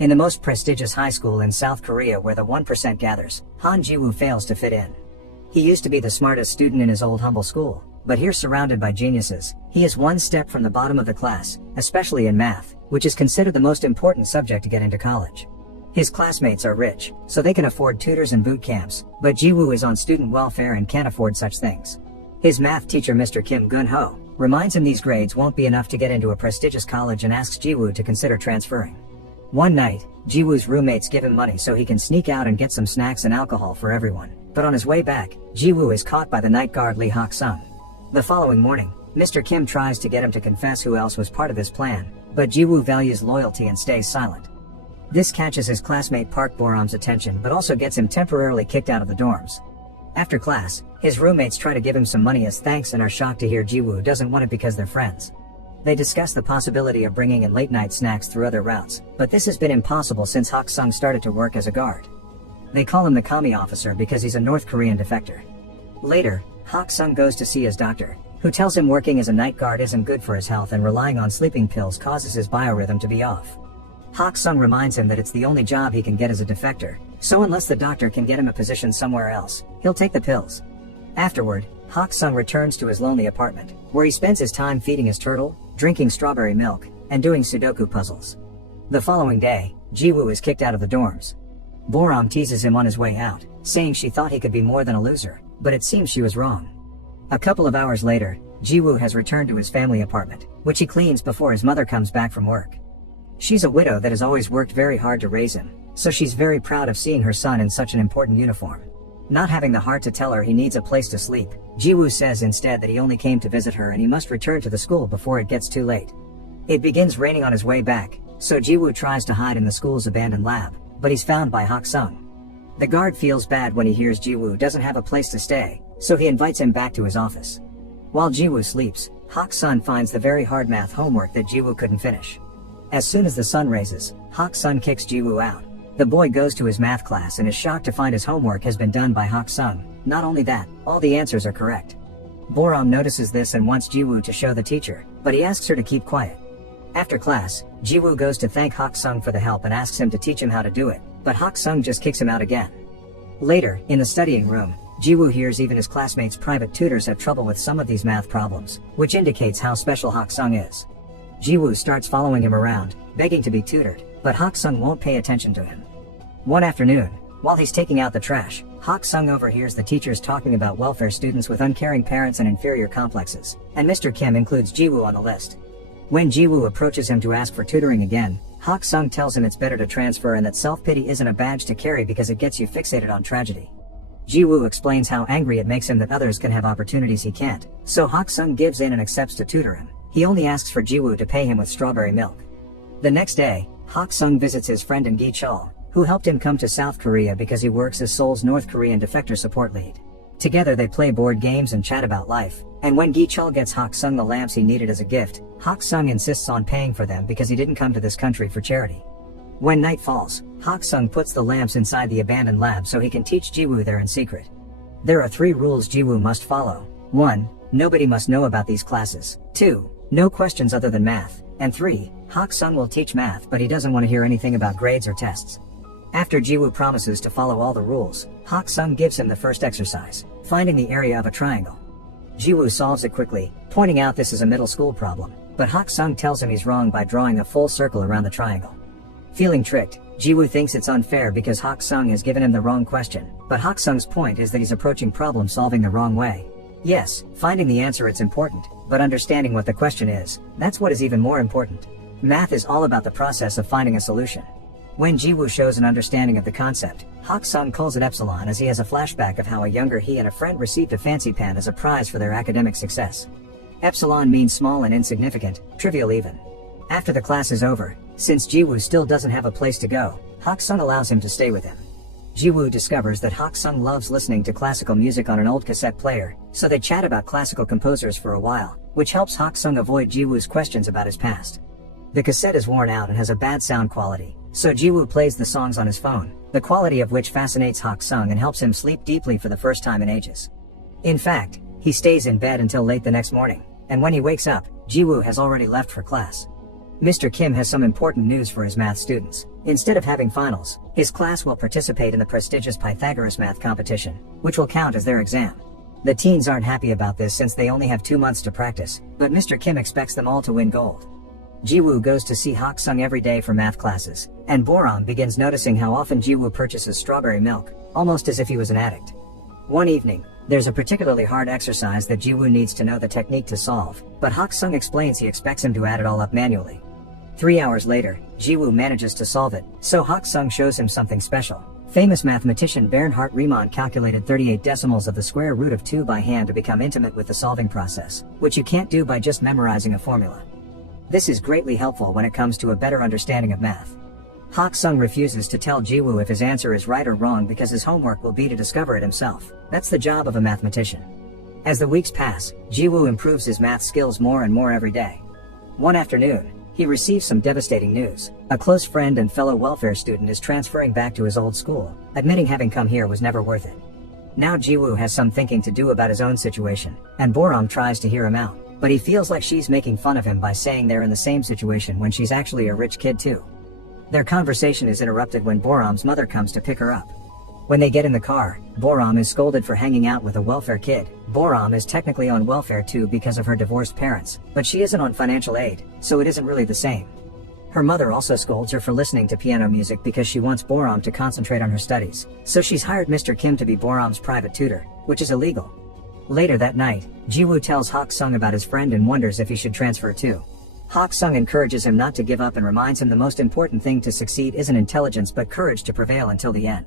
In the most prestigious high school in South Korea where the 1% gathers, Han Ji-woo fails to fit in. He used to be the smartest student in his old humble school, but here surrounded by geniuses, he is one step from the bottom of the class, especially in math, which is considered the most important subject to get into college. His classmates are rich, so they can afford tutors and boot camps, but Ji-woo is on student welfare and can't afford such things. His math teacher Mr. Kim Gun-ho reminds him these grades won't be enough to get into a prestigious college and asks Ji-woo to consider transferring. One night, Ji-woo's roommates give him money so he can sneak out and get some snacks and alcohol for everyone, but on his way back, Ji-woo is caught by the night guard Lee Hak-seong. The following morning, Mr. Kim tries to get him to confess who else was part of this plan, but Ji-woo values loyalty and stays silent. This catches his classmate Park Dong-hoon's attention but also gets him temporarily kicked out of the dorms. After class, his roommates try to give him some money as thanks and are shocked to hear Ji-woo doesn't want it because they're friends. They discuss the possibility of bringing in late-night snacks through other routes, but this has been impossible since Hak-seong started to work as a guard. They call him the commie officer because he's a North Korean defector. Later, Hak-seong goes to see his doctor, who tells him working as a night guard isn't good for his health and relying on sleeping pills causes his biorhythm to be off. Hak-seong reminds him that it's the only job he can get as a defector, so unless the doctor can get him a position somewhere else, he'll take the pills. Afterward, Hak-seong returns to his lonely apartment, where he spends his time feeding his turtle, drinking strawberry milk, and doing Sudoku puzzles. The following day, Ji-woo is kicked out of the dorms. Boram teases him on his way out, saying she thought he could be more than a loser, but it seems she was wrong. A couple of hours later, Ji-woo has returned to his family apartment, which he cleans before his mother comes back from work. She's a widow that has always worked very hard to raise him, so she's very proud of seeing her son in such an important uniform. Not having the heart to tell her he needs a place to sleep, Ji-woo says instead that he only came to visit her and he must return to the school before it gets too late. It begins raining on his way back, so Ji-woo tries to hide in the school's abandoned lab, but he's found by Hak-seong. The guard feels bad when he hears Ji-woo doesn't have a place to stay, so he invites him back to his office. While Ji-woo sleeps, Hak-seong finds the very hard math homework that Ji-woo couldn't finish. As soon as the sun raises, Hak-seong kicks Ji-woo out. The boy goes to his math class and is shocked to find his homework has been done by Hak-seong. Not only that, all the answers are correct. Boram notices this and wants Ji-woo to show the teacher, but he asks her to keep quiet. After class, Ji-woo goes to thank Hak-seong for the help and asks him to teach him how to do it, but Hak-seong just kicks him out again. Later, in the studying room, Ji-woo hears even his classmates' private tutors have trouble with some of these math problems, which indicates how special Hak-seong is. Ji-woo starts following him around, begging to be tutored, but Hak-seong won't pay attention to him. One afternoon, while he's taking out the trash, Hak-seong overhears the teachers talking about welfare students with uncaring parents and inferior complexes, and Mr. Kim includes Ji-woo on the list. When Ji-woo approaches him to ask for tutoring again, Hak-seong tells him it's better to transfer and that self-pity isn't a badge to carry because it gets you fixated on tragedy. Ji-woo explains how angry it makes him that others can have opportunities he can't, so Hak-seong gives in and accepts to tutor him. He only asks for Ji-woo to pay him with strawberry milk. The next day, Hak-seong visits his friend in Gi-chol, who helped him come to South Korea because he works as Seoul's North Korean defector support lead. Together they play board games and chat about life, and when Gi-chol gets Hak-seong the lamps he needed as a gift, Hak-seong insists on paying for them because he didn't come to this country for charity. When night falls, Hak-seong puts the lamps inside the abandoned lab so he can teach Ji-woo there in secret. There are 3 rules Ji-woo must follow. 1. Nobody must know about these classes. 2. No questions other than math. And 3. Hak-seong will teach math but he doesn't want to hear anything about grades or tests. After Ji-woo promises to follow all the rules, Hak-seong gives him the first exercise, finding the area of a triangle. Ji-woo solves it quickly, pointing out this is a middle school problem, but Hak-seong tells him he's wrong by drawing a full circle around the triangle. Feeling tricked, Ji-woo thinks it's unfair because Hak-seong has given him the wrong question, but Hak-seong's point is that he's approaching problem solving the wrong way. Yes, finding the answer it's important, but understanding what the question is, that's what is even more important. Math is all about the process of finding a solution. When Ji-woo shows an understanding of the concept, Hak-seong calls it epsilon as he has a flashback of how a younger he and a friend received a fancy pen as a prize for their academic success. Epsilon means small and insignificant, trivial even. After the class is over, since Ji-woo still doesn't have a place to go, Hak-seong allows him to stay with him. Ji-woo discovers that Hak-seong loves listening to classical music on an old cassette player, so they chat about classical composers for a while, which helps Hak-seong avoid Ji-woo's questions about his past. The cassette is worn out and has a bad sound quality, so Ji-woo plays the songs on his phone, the quality of which fascinates Hak-seong and helps him sleep deeply for the first time in ages. In fact, he stays in bed until late the next morning, and when he wakes up, Ji-woo has already left for class. Mr. Kim has some important news for his math students. Instead of having finals, his class will participate in the prestigious Pythagoras math competition, which will count as their exam. The teens aren't happy about this since they only have 2 months to practice, but Mr. Kim expects them all to win gold. Ji-woo goes to see Hak-seong every day for math classes, and Boram begins noticing how often Ji-woo purchases strawberry milk, almost as if he was an addict. One evening, there's a particularly hard exercise that Ji-woo needs to know the technique to solve, but Hak-seong explains he expects him to add it all up manually. 3 hours later, Ji-woo manages to solve it, so Hak-seong shows him something special. Famous mathematician Bernhard Riemann calculated 38 decimals of the square root of 2 by hand to become intimate with the solving process, which you can't do by just memorizing a formula. This is greatly helpful when it comes to a better understanding of math. Hak-seong refuses to tell Ji-woo if his answer is right or wrong because his homework will be to discover it himself. That's the job of a mathematician. As the weeks pass, Ji-woo improves his math skills more and more every day. One afternoon, he receives some devastating news. A close friend and fellow welfare student is transferring back to his old school, admitting having come here was never worth it. Now Ji-woo has some thinking to do about his own situation, and Boram tries to hear him out, but he feels like she's making fun of him by saying they're in the same situation when she's actually a rich kid too. Their conversation is interrupted when Boram's mother comes to pick her up. When they get in the car, Boram is scolded for hanging out with a welfare kid. Boram is technically on welfare too because of her divorced parents, but she isn't on financial aid, so it isn't really the same. Her mother also scolds her for listening to piano music because she wants Boram to concentrate on her studies, so she's hired Mr. Kim to be Boram's private tutor, which is illegal. Later that night, Ji-woo tells Hak-seong about his friend and wonders if he should transfer too. Hak-seong encourages him not to give up and reminds him the most important thing to succeed isn't intelligence but courage to prevail until the end.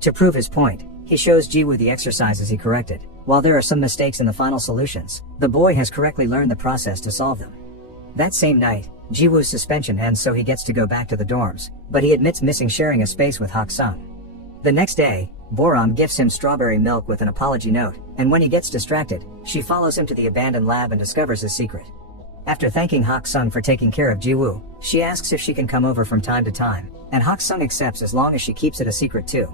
To prove his point, he shows Ji-woo the exercises he corrected. While there are some mistakes in the final solutions, the boy has correctly learned the process to solve them. That same night, Ji-woo's suspension ends so he gets to go back to the dorms, but he admits missing sharing a space with Hak-seong. The next day, Boram gives him strawberry milk with an apology note, and when he gets distracted, she follows him to the abandoned lab and discovers his secret. After thanking Hak-seong for taking care of Ji-woo, she asks if she can come over from time to time, and Hak-seong accepts as long as she keeps it a secret too.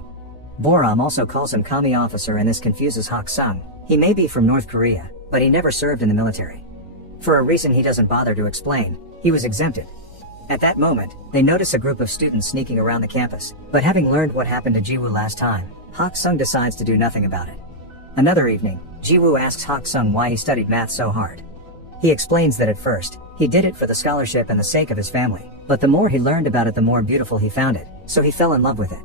Boram also calls him Kami officer and this confuses Hak-seong. He may be from North Korea, but he never served in the military. For a reason he doesn't bother to explain, he was exempted. At that moment, they notice a group of students sneaking around the campus, but having learned what happened to Ji-woo last time, Hak-seong decides to do nothing about it. Another evening, Ji-woo asks Hak-seong why he studied math so hard. He explains that at first, he did it for the scholarship and the sake of his family, but the more he learned about it the more beautiful he found it, so he fell in love with it.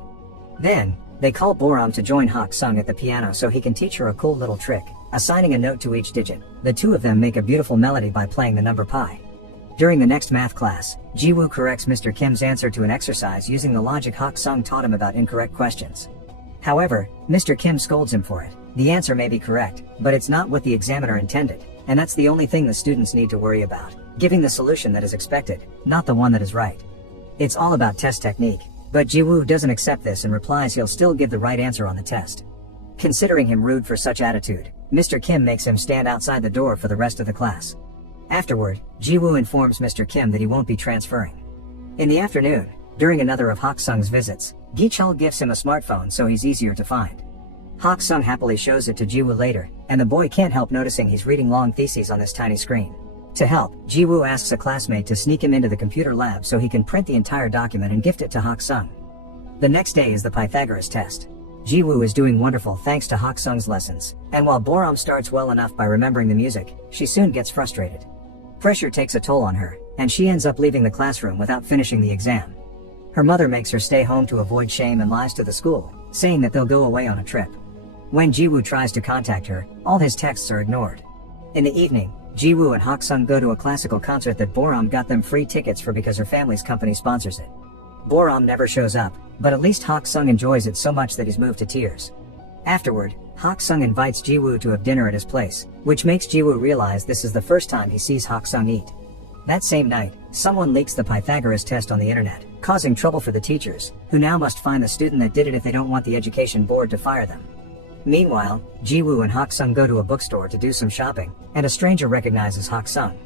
Then, they call Boram to join Hak-seong at the piano so he can teach her a cool little trick, assigning a note to each digit. The two of them make a beautiful melody by playing the number pi. During the next math class, Ji-woo corrects Mr. Kim's answer to an exercise using the logic Hak-seong taught him about incorrect questions. However, Mr. Kim scolds him for it. The answer may be correct, but it's not what the examiner intended, and that's the only thing the students need to worry about, giving the solution that is expected, not the one that is right. It's all about test technique, but Ji-woo doesn't accept this and replies he'll still give the right answer on the test. Considering him rude for such attitude, Mr. Kim makes him stand outside the door for the rest of the class. Afterward, Ji-woo informs Mr. Kim that he won't be transferring. In the afternoon, during another of Hak-seong's visits, Gi-chul gives him a smartphone so he's easier to find. Hak-seong happily shows it to Ji-woo later, and the boy can't help noticing he's reading long theses on this tiny screen. To help, Ji-woo asks a classmate to sneak him into the computer lab so he can print the entire document and gift it to Hak-seong. The next day is the Pythagoras test. Ji-woo is doing wonderful thanks to Hak-seong's lessons, and while Boram starts well enough by remembering the music, she soon gets frustrated. Pressure takes a toll on her, and she ends up leaving the classroom without finishing the exam. Her mother makes her stay home to avoid shame and lies to the school, saying that they'll go away on a trip. When Ji-woo tries to contact her, all his texts are ignored. In the evening, Ji-woo and Hak-seong go to a classical concert that Boram got them free tickets for because her family's company sponsors it. Boram never shows up, but at least Hak-seong enjoys it so much that he's moved to tears. Afterward, Hak-seong invites Ji-woo to have dinner at his place, which makes Ji-woo realize this is the first time he sees Hak-seong eat. That same night, someone leaks the Pythagoras test on the internet, causing trouble for the teachers, who now must find the student that did it if they don't want the education board to fire them. Meanwhile, Ji-woo and Hak-seong go to a bookstore to do some shopping, and a stranger recognizes Hak-seong.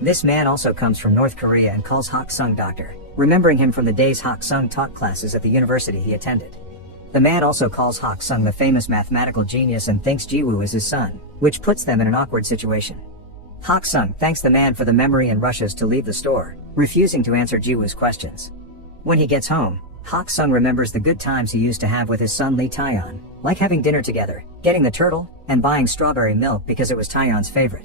This man also comes from North Korea and calls Hak-seong doctor, remembering him from the days Hak-seong taught classes at the university he attended. The man also calls Hak-seong the famous mathematical genius and thinks Ji-woo is his son, which puts them in an awkward situation. Hak-seong thanks the man for the memory and rushes to leave the store, refusing to answer Ji-woo's questions. When he gets home, Hak-seong remembers the good times he used to have with his son Lee Taeyeon, like having dinner together, getting the turtle, and buying strawberry milk because it was Taeyeon's favorite.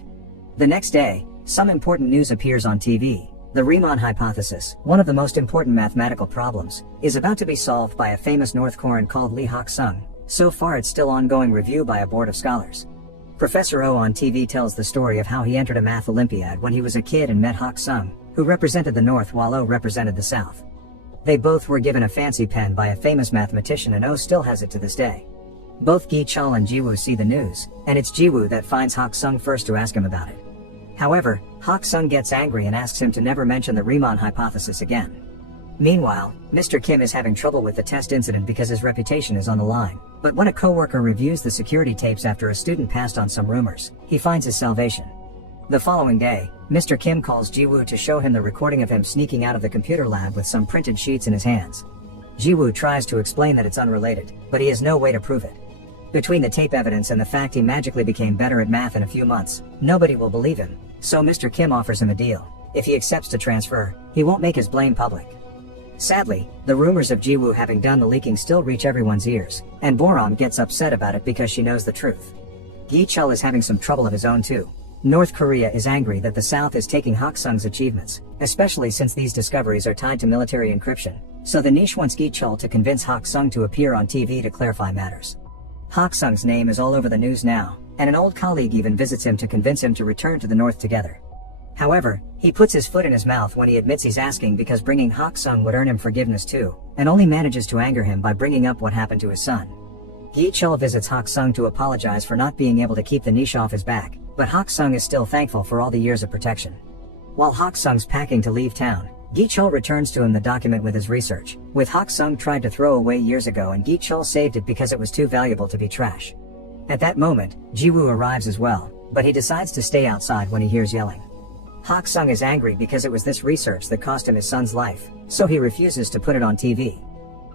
The next day, some important news appears on TV. The Riemann hypothesis, one of the most important mathematical problems, is about to be solved by a famous North Korean called Lee Hak-seong. So far it's still ongoing review by a board of scholars. Professor Oh on TV tells the story of how he entered a math Olympiad when he was a kid and met Hak-seong, who represented the North while Oh represented the South. They both were given a fancy pen by a famous mathematician and Oh still has it to this day. Both Gi-chul and Ji-woo see the news, and it's Ji-woo that finds Hak-seong first to ask him about it. However, Hak-seong gets angry and asks him to never mention the Riemann hypothesis again. Meanwhile, Mr. Kim is having trouble with the test incident because his reputation is on the line, but when a coworker reviews the security tapes after a student passed on some rumors, he finds his salvation. The following day, Mr. Kim calls Ji-woo to show him the recording of him sneaking out of the computer lab with some printed sheets in his hands. Ji-woo tries to explain that it's unrelated, but he has no way to prove it. Between the tape evidence and the fact he magically became better at math in a few months, nobody will believe him, so Mr. Kim offers him a deal. If he accepts to transfer, he won't make his blame public. Sadly, the rumors of Ji-woo having done the leaking still reach everyone's ears, and Boram gets upset about it because she knows the truth. Gi-chul is having some trouble of his own too. North Korea is angry that the South is taking Hak-seong's achievements, especially since these discoveries are tied to military encryption, so the niche wants Gi-chul to convince Hak-seong to appear on TV to clarify matters. Hak-seong's name is all over the news now, and an old colleague even visits him to convince him to return to the North together. However, he puts his foot in his mouth when he admits he's asking because bringing Hak-seong would earn him forgiveness too, and only manages to anger him by bringing up what happened to his son. Gi-chul visits Hak-seong to apologize for not being able to keep the niche off his back, but Hak-seong is still thankful for all the years of protection. While Hak-seong's packing to leave town, Gi-chul returns to him the document with his research, which Hak-seong tried to throw away years ago and Gi-chul saved it because it was too valuable to be trash. At that moment, Ji-woo arrives as well, but he decides to stay outside when he hears yelling. Hak-seong is angry because it was this research that cost him his son's life, so he refuses to put it on TV.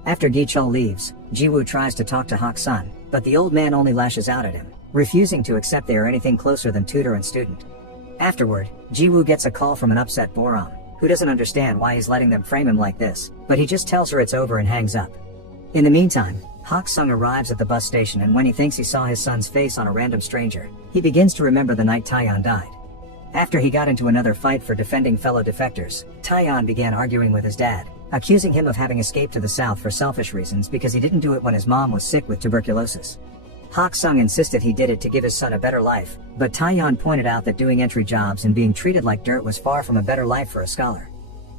After Gi-chul leaves, Ji-woo tries to talk to Hak-seong, but the old man only lashes out at him, refusing to accept they are anything closer than tutor and student. Afterward, Ji-woo gets a call from an upset Boram, who doesn't understand why he's letting them frame him like this, but he just tells her it's over and hangs up. In the meantime, Hak-seong arrives at the bus station and when he thinks he saw his son's face on a random stranger, he begins to remember the night Taeyeon died. After he got into another fight for defending fellow defectors, Taeyeon began arguing with his dad, accusing him of having escaped to the South for selfish reasons because he didn't do it when his mom was sick with tuberculosis. Hak-seong insisted he did it to give his son a better life, but Taeyeon pointed out that doing entry jobs and being treated like dirt was far from a better life for a scholar.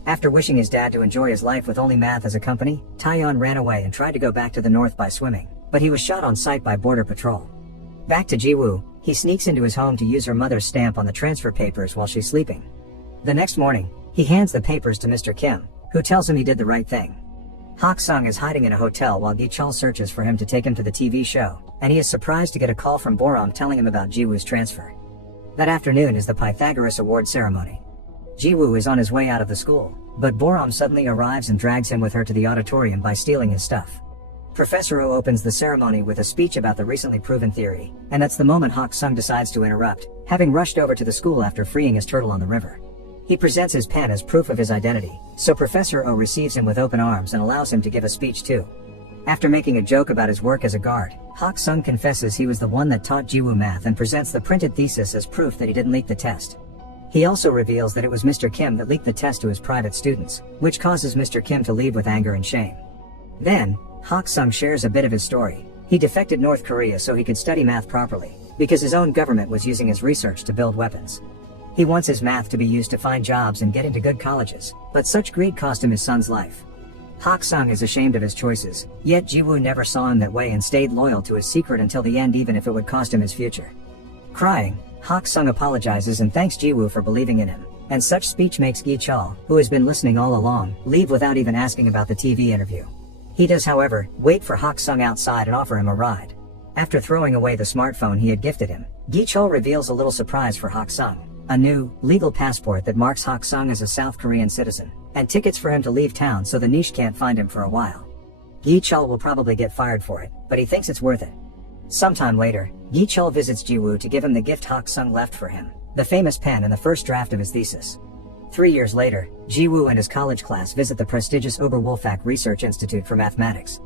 After wishing his dad to enjoy his life with only math as a company, Taeyeon ran away and tried to go back to the North by swimming, but he was shot on sight by Border Patrol. Back to Ji-woo, he sneaks into his home to use her mother's stamp on the transfer papers while she's sleeping. The next morning, he hands the papers to Mr. Kim, who tells him he did the right thing. Hak-seong is hiding in a hotel while Gi-chul searches for him to take him to the TV show, and he is surprised to get a call from Boram telling him about Ji-woo's transfer. That afternoon is the Pythagoras Award ceremony. Ji-woo is on his way out of the school, but Boram suddenly arrives and drags him with her to the auditorium by stealing his stuff. Professor Oh opens the ceremony with a speech about the recently proven theory, and that's the moment Hak-seong decides to interrupt, having rushed over to the school after freeing his turtle on the river. He presents his pen as proof of his identity, so Professor Oh receives him with open arms and allows him to give a speech too. After making a joke about his work as a guard, Hak-seong confesses he was the one that taught Ji-woo math and presents the printed thesis as proof that he didn't leak the test. He also reveals that it was Mr. Kim that leaked the test to his private students, which causes Mr. Kim to leave with anger and shame. Then, Hak-seong shares a bit of his story. He defected North Korea so he could study math properly, because his own government was using his research to build weapons. He wants his math to be used to find jobs and get into good colleges, but such greed cost him his son's life. Hak-seong is ashamed of his choices, yet Ji-woo never saw him that way and stayed loyal to his secret until the end even if it would cost him his future. Crying, Hak-seong apologizes and thanks Ji-woo for believing in him, and such speech makes Gi-chul, who has been listening all along, leave without even asking about the TV interview. He does, however, wait for Hak-seong outside and offer him a ride. After throwing away the smartphone he had gifted him, Gi-chul reveals a little surprise for Hak-seong, a new, legal passport that marks Hak-seong as a South Korean citizen, and tickets for him to leave town so the niche can't find him for a while. Gi-chul will probably get fired for it, but he thinks it's worth it. Sometime later, Gi-chul visits Ji-woo to give him the gift Hak-seong left for him, the famous pen and the first draft of his thesis. 3 years later, Ji-woo and his college class visit the prestigious Oberwolfach Research Institute for Mathematics.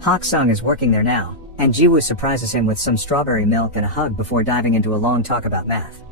Hak-seong is working there now, and Ji-woo surprises him with some strawberry milk and a hug before diving into a long talk about math.